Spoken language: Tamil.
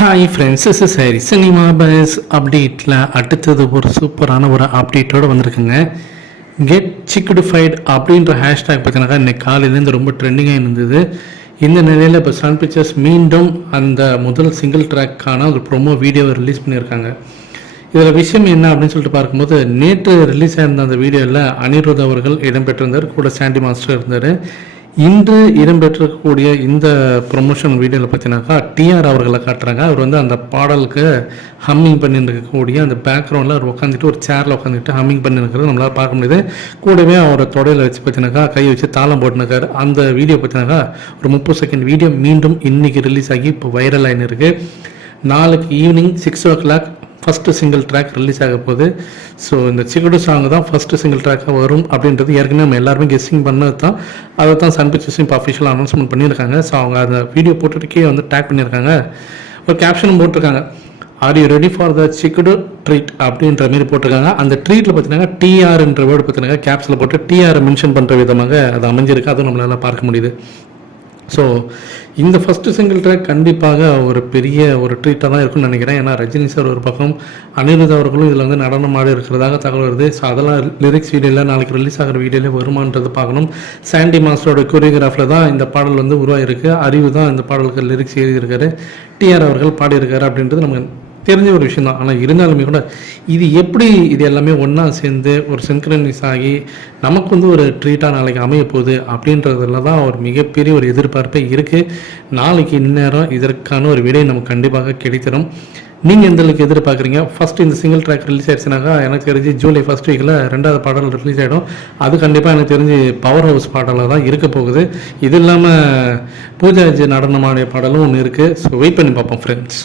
ஹாய் ஃப்ரெண்ட்ஸ், இஸ் சரி சினிமா பஸ் அப்டேட்டில் அடுத்தது ஒரு சூப்பரான ஒரு அப்டேட்டோடு வந்திருக்குங்க. கெட் சிக்டிஃபைட் அப்படின்ற ஹேஷ்டேக் பார்த்தீங்கன்னாக்கா இன்றைக்கி காலையிலேருந்து ரொம்ப ட்ரெண்டிங்காக இருந்தது. இந்த நிலையில் இப்போ சன் பிக்சர்ஸ் மீண்டும் அந்த முதல் சிங்கிள் ட்ராக்கான ஒரு ப்ரோமோ வீடியோவை ரிலீஸ் பண்ணியிருக்காங்க. இதில் விஷயம் என்ன அப்படின்னு சொல்லிட்டு பார்க்கும்போது, நேற்று ரிலீஸ் ஆயிருந்த அந்த வீடியோவில் அனிருத் அவர்கள் இடம்பெற்றிருந்தார், கூட சாண்டி மாஸ்டர் இருந்தார். இன்று இடம்பெற்றக்கூடிய இந்த ப்ரொமோஷன் வீடியோவில் பார்த்தீங்கன்னாக்கா டிஆர் அவர்களை காட்டுறாங்க. அவர் வந்து அந்த பாடலுக்கு ஹம்மிங் பண்ணியிருக்கக்கூடிய அந்த பேக்ரவுண்டில் அவர் உட்காந்துட்டு ஒரு சேரில் உட்காந்துட்டு ஹம்மிங் பண்ணியிருக்கிறது நம்மளால் பார்க்க முடியுது. கூடவே அவரை தொடையில் வச்சு பார்த்தீங்கன்னாக்கா கை வச்சு தாளம் போட்டுனுக்கார். அந்த வீடியோ பார்த்தீங்கன்னாக்கா ஒரு 30 செகண்ட் வீடியோ மீண்டும் இன்றைக்கி ரிலீஸ் ஆகி இப்போ வைரல் ஆகின்னு இருக்குது. நாளைக்கு evening 6 o'clock first single track release ஆக போகுது. ஸோ இந்த சிக்குடு சாங் தான் ஃபஸ்ட்டு சிங்கிள் ட்ராக்காக வரும் அப்படின்றது ஏற்கனவே நம்ம எல்லாருமே கெஸ்ஸிங் பண்ணது தான். அதை தான் சன் பிக்சர்ஸும் இப்போ அஃபிஷியலாக அனௌன்ஸ்மெண்ட் பண்ணியிருக்காங்க. ஸோ அவங்க அந்த வீடியோ போட்டுட்டுக்கே வந்து டேக் பண்ணியிருக்காங்க. ஒரு கேப்ஷனும் போட்டிருக்காங்க, are you ready for the சிக்குடு ட்ரீட் அப்படின்ற மாரி போட்டிருக்காங்க. அந்த ட்ரீட்டில் பார்த்தீங்கன்னா டிஆர்ன்ற வேர்டு பார்த்தீங்கன்னா கேப்ஸில் போட்டு டிஆரை மென்ஷன் பண்ணுற விதமாக அது அமைஞ்சிருக்கு. அதுவும் நம்மளால் பார்க்க முடியுது. ஸோ இந்த ஃபஸ்ட்டு சிங்கிள் ட்ராக் கண்டிப்பாக ஒரு பெரிய ஒரு ட்ரீட்டாக தான் இருக்குன்னு நினைக்கிறேன். ஏன்னா ரஜினி சார் ஒரு பக்கம், அனிருத் அவர்களும் இதில் வந்து நடனம் ஆடி இருக்கிறதாக தகவல் வருது. ஸோ அதெல்லாம் லிரிக்ஸ் வீடியோவில் நாளைக்கு ரிலீஸ் ஆகிற வீடியோவில் வருமானது பார்க்கணும். சாண்டி மாஸ்டரோட கொரியோகிராஃபில் தான் இந்த பாடல் வந்து உருவாகிருக்கு. அறிவு தான் இந்த பாடலுக்கு லிரிக்ஸ் எழுதியிருக்காரு, டிஆர் அவர்கள் பாடியிருக்காரு அப்படின்றது நமக்கு தெரிஞ்ச ஒரு விஷயம் தான். ஆனால் இருந்தாலுமே கூட இது எப்படி இது எல்லாமே ஒன்றா சேர்ந்து ஒரு சின்க்ரனைஸ் ஆகி நமக்கு வந்து ஒரு ட்ரீட்டாக நாளைக்கு அமைய போகுது அப்படின்றதுல தான் ஒரு மிகப்பெரிய ஒரு எதிர்பார்ப்பே இருக்குது. நாளைக்கு இந்நேரம் இதற்கான ஒரு விடை நமக்கு கண்டிப்பாக கிடைத்திடும். நீங்கள் எந்த அளவுக்கு எதிர்பார்க்குறீங்க? ஃபஸ்ட்டு இந்த சிங்கிள் ட்ராக் ரிலீஸ் ஆகிடுச்சுனாக்கா எனக்கு தெரிஞ்சு ஜூலை ஃபஸ்ட் வீக்கில் 2வது பாடல் ரிலீஸ் ஆகிடும். அது கண்டிப்பாக எனக்கு தெரிஞ்சு பவர் ஹவுஸ் பாடலாக தான் இருக்க போகுது. இது இல்லாமல் பூஜாஜி நடனமாடிய பாடலும் ஒன்று இருக்குது. ஸோ வெயிட் பண்ணி பார்ப்போம் ஃப்ரெண்ட்ஸ்.